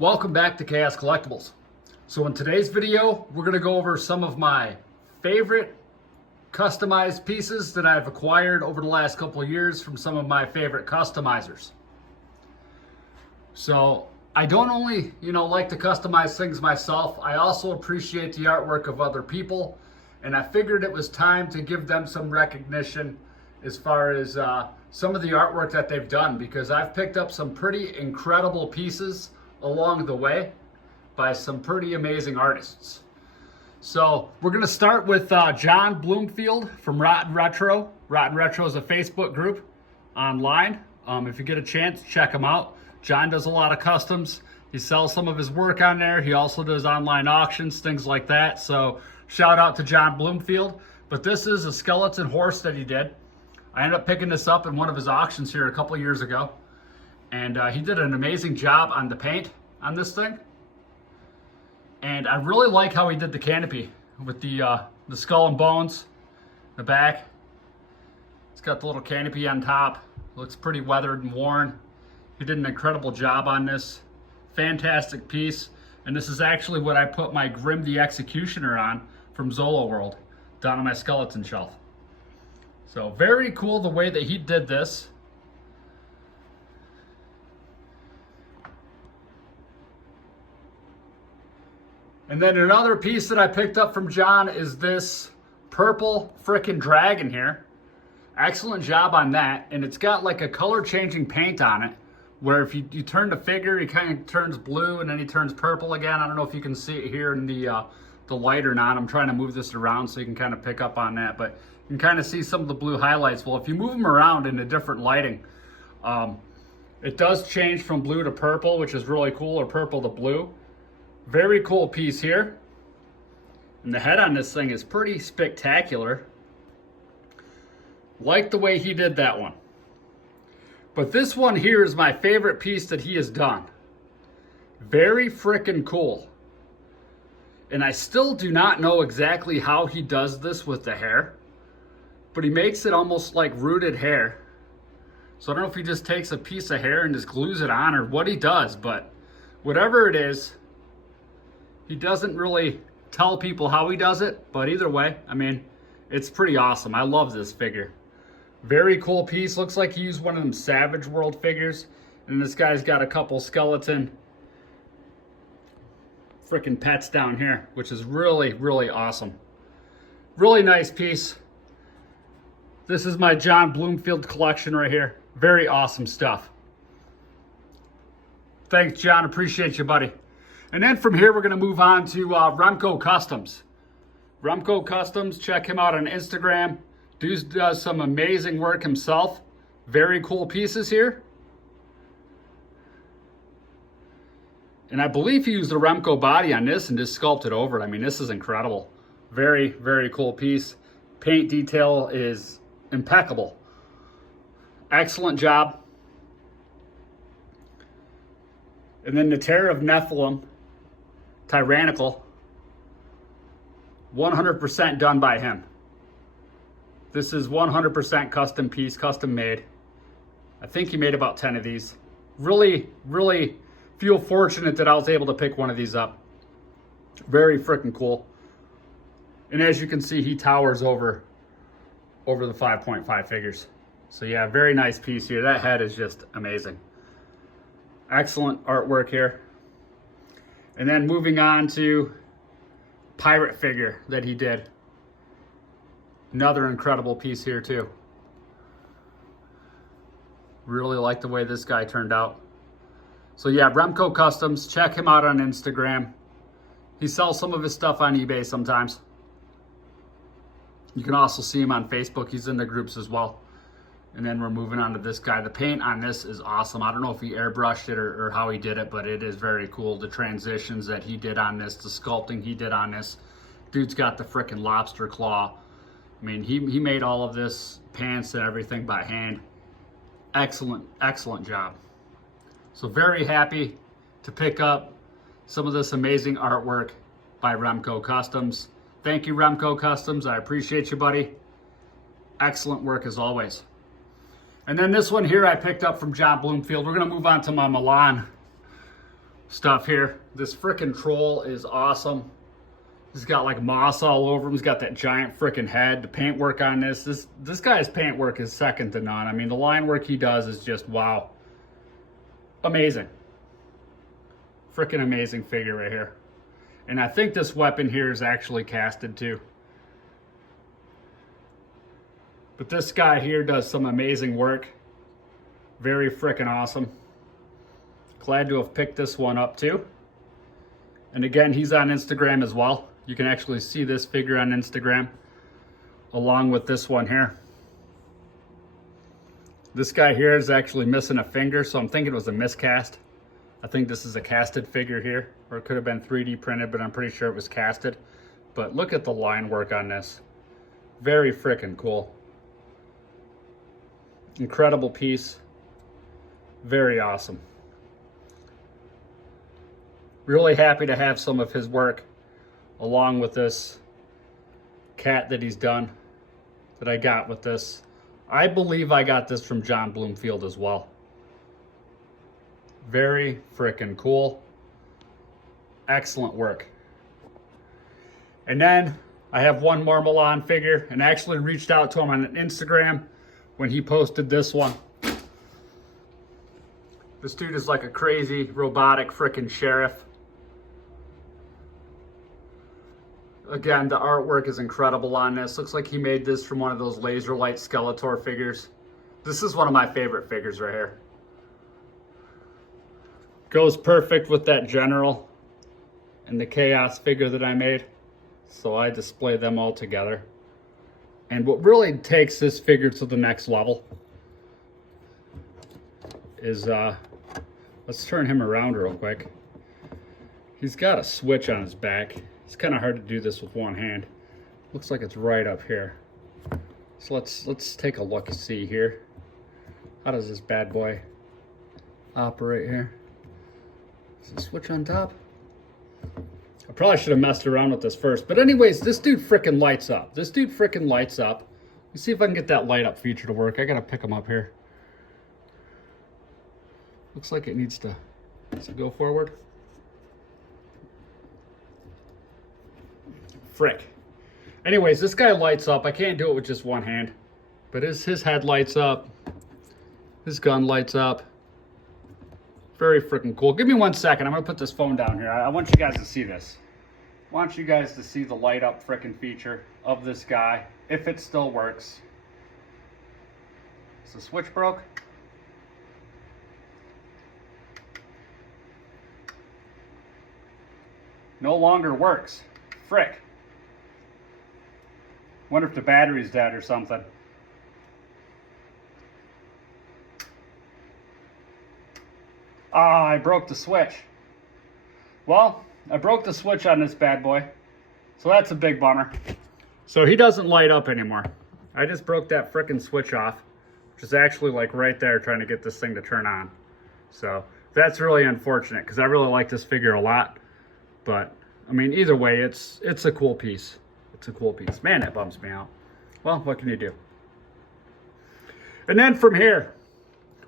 Welcome back to Chaos Collectibles. So in today's video, we're going to go over some of my favorite customized pieces that I've acquired over the last couple of years from some of my favorite customizers. So I don't only, like to customize things myself, I also appreciate the artwork of other people, and I figured it was time to give them some recognition as far as some of the artwork that they've done, because I've picked up some pretty incredible pieces along the way by some pretty amazing artists. So we're going to start with John Bloomfield from Rotten Retro. Rotten Retro is a Facebook group online. If you get a chance, check him out. John does a lot of customs. He sells some of his work on there. He also does online auctions, things like that. So shout out to John Bloomfield. But this is a skeleton horse that he did. I ended up picking this up in one of his auctions here a couple of years ago. And he did an amazing job on the paint on this thing. And I really like how he did the canopy with the skull and bones, the back. It's got the little canopy on top. Looks pretty weathered and worn. He did an incredible job on this. Fantastic piece. And this is actually what I put my Grim the Executioner on from Zolo World down on my skeleton shelf. So very cool the way that he did this. And then another piece that I picked up from John is this purple frickin' dragon here. Excellent job on that. And it's got like a color changing paint on it, where if you turn the figure, he kind of turns blue and then he turns purple again. I don't know if you can see it here in the light or not. I'm trying to move this around so you can kind of pick up on that, but you can kind of see some of the blue highlights. Well, if you move them around in a different lighting, it does change from blue to purple, which is really cool, or purple to blue. Very cool piece here. And the head on this thing is pretty spectacular. Like the way he did that one. But this one here is my favorite piece that he has done. Very freaking cool. And I still do not know exactly how he does this with the hair, but he makes it almost like rooted hair. So I don't know if he just takes a piece of hair and just glues it on or what he does, but whatever it is, he doesn't really tell people how he does it, but either way, I mean, it's pretty awesome. I love this figure. Very cool piece. Looks like he used one of them Savage World figures. And this guy's got a couple skeleton freaking pets down here, which is really, really awesome. Really nice piece. This is my John Bloomfield collection right here. Very awesome stuff. Thanks, John. Appreciate you, buddy. And then from here, we're going to move on to Remco Customs. Remco Customs, check him out on Instagram. Dude does some amazing work himself. Very cool pieces here. And I believe he used the Remco body on this and just sculpted over it. I mean, this is incredible. Very, very cool piece. Paint detail is impeccable. Excellent job. And then the Terror of Nephilim, Tyrannical, 100% done by him. This is 100% custom piece, custom made. I think he made about 10 of these. Really, really feel fortunate that I was able to pick one of these up. Very freaking cool. And as you can see, he towers over the 5.5 figures. So yeah, very nice piece here. That head is just amazing. Excellent artwork here. And then moving on to pirate figure that he did. Another incredible piece here too. Really like the way this guy turned out. So yeah, Remco Customs, check him out on Instagram. He sells some of his stuff on eBay sometimes. You can also see him on Facebook. He's in the groups as well. And then we're moving on to this guy. The paint on this is awesome. I don't know if he airbrushed it or how he did it, but it is very cool. The transitions that he did on this, the sculpting he did on this. Dude's got the frickin' lobster claw. I mean, he made all of this, pants and everything by hand. Excellent, excellent job. So very happy to pick up some of this amazing artwork by Remco Customs. Thank you, Remco Customs. I appreciate you, buddy. Excellent work as always. And then this one here I picked up from John Bloomfield. We're going to move on to my Milan stuff here. This frickin' troll is awesome. He's got like moss all over him. He's got that giant frickin' head. The paintwork on this guy's paintwork is second to none. I mean, the line work he does is just wow. Amazing. Frickin' amazing figure right here. And I think this weapon here is actually casted too. But this guy here does some amazing work. Very frickin' awesome. Glad to have picked this one up too. And again, he's on Instagram as well. You can actually see this figure on Instagram along with this one here. This guy here is actually missing a finger, so I'm thinking it was a miscast. I think this is a casted figure here, or it could have been 3D printed, but I'm pretty sure it was casted. But look at the line work on this. Very frickin' cool. Incredible piece. Very awesome. Really happy to have some of his work along with this cat that he's done that I got with this. I believe I got this from John Bloomfield as well. Very frickin' cool. Excellent work. And then I have one more Milan figure, and I actually reached out to him on Instagram when he posted this one. This dude is like a crazy robotic frickin' sheriff. Again, the artwork is incredible on this. Looks like he made this from one of those Laser Light Skeletor figures. This is one of my favorite figures right here. Goes perfect with that General and the Chaos figure that I made. So I display them all together. And what really takes this figure to the next level is, let's turn him around real quick. He's got a switch on his back. It's kind of hard to do this with one hand. Looks like it's right up here. So let's take a look and see here. How does this bad boy operate here? Is the switch on top? I probably should have messed around with this first. But anyways, this dude frickin' lights up. This dude frickin' lights up. Let me see if I can get that light up feature to work. I gotta pick him up here. Looks like it needs to go forward. Frick. Anyways, this guy lights up. I can't do it with just one hand. But his head lights up. His gun lights up. Very freaking cool. Give me 1 second. I'm going to put this phone down here. I want you guys to see this. I want you guys to see the light up freaking feature of this guy, if it still works. Is the switch broke? No longer works. Frick. Wonder if the battery's dead or something. Ah, I broke the switch. Well, I broke the switch on this bad boy. So that's a big bummer. So he doesn't light up anymore. I just broke that frickin' switch off, which is actually like right there trying to get this thing to turn on. So that's really unfortunate because I really like this figure a lot. But I mean, either way, it's a cool piece. It's a cool piece. Man, that bums me out. Well, what can you do? And then from here,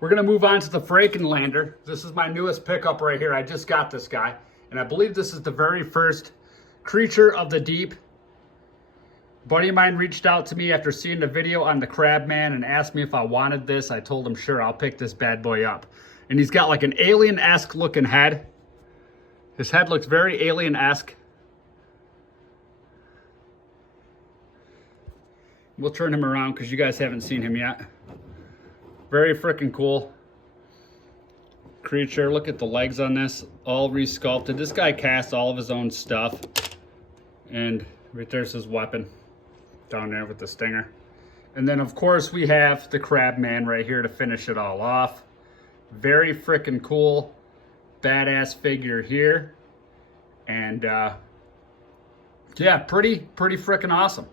we're going to move on to the Frankenlander. This is my newest pickup right here. I just got this guy. And I believe this is the very first Creature of the Deep. A buddy of mine reached out to me after seeing the video on the Crabman and asked me if I wanted this. I told him, sure, I'll pick this bad boy up. And he's got like an alien-esque looking head. His head looks very alien-esque. We'll turn him around because you guys haven't seen him yet. Very freaking cool creature. Look at the legs on this, all resculpted. This guy casts all of his own stuff. And right there's his weapon down there with the stinger. And then of course we have the Crabman right here to finish it all off. Very freaking cool, badass figure here. And yeah, pretty freaking awesome.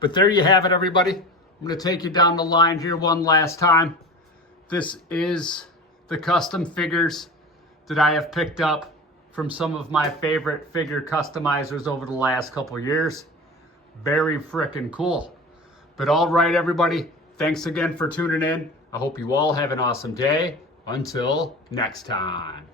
But there you have it, everybody. I'm going to take you down the line here one last time. This is the custom figures that I have picked up from some of my favorite figure customizers over the last couple years. Very freaking cool. But all right, everybody. Thanks again for tuning in. I hope you all have an awesome day. Until next time.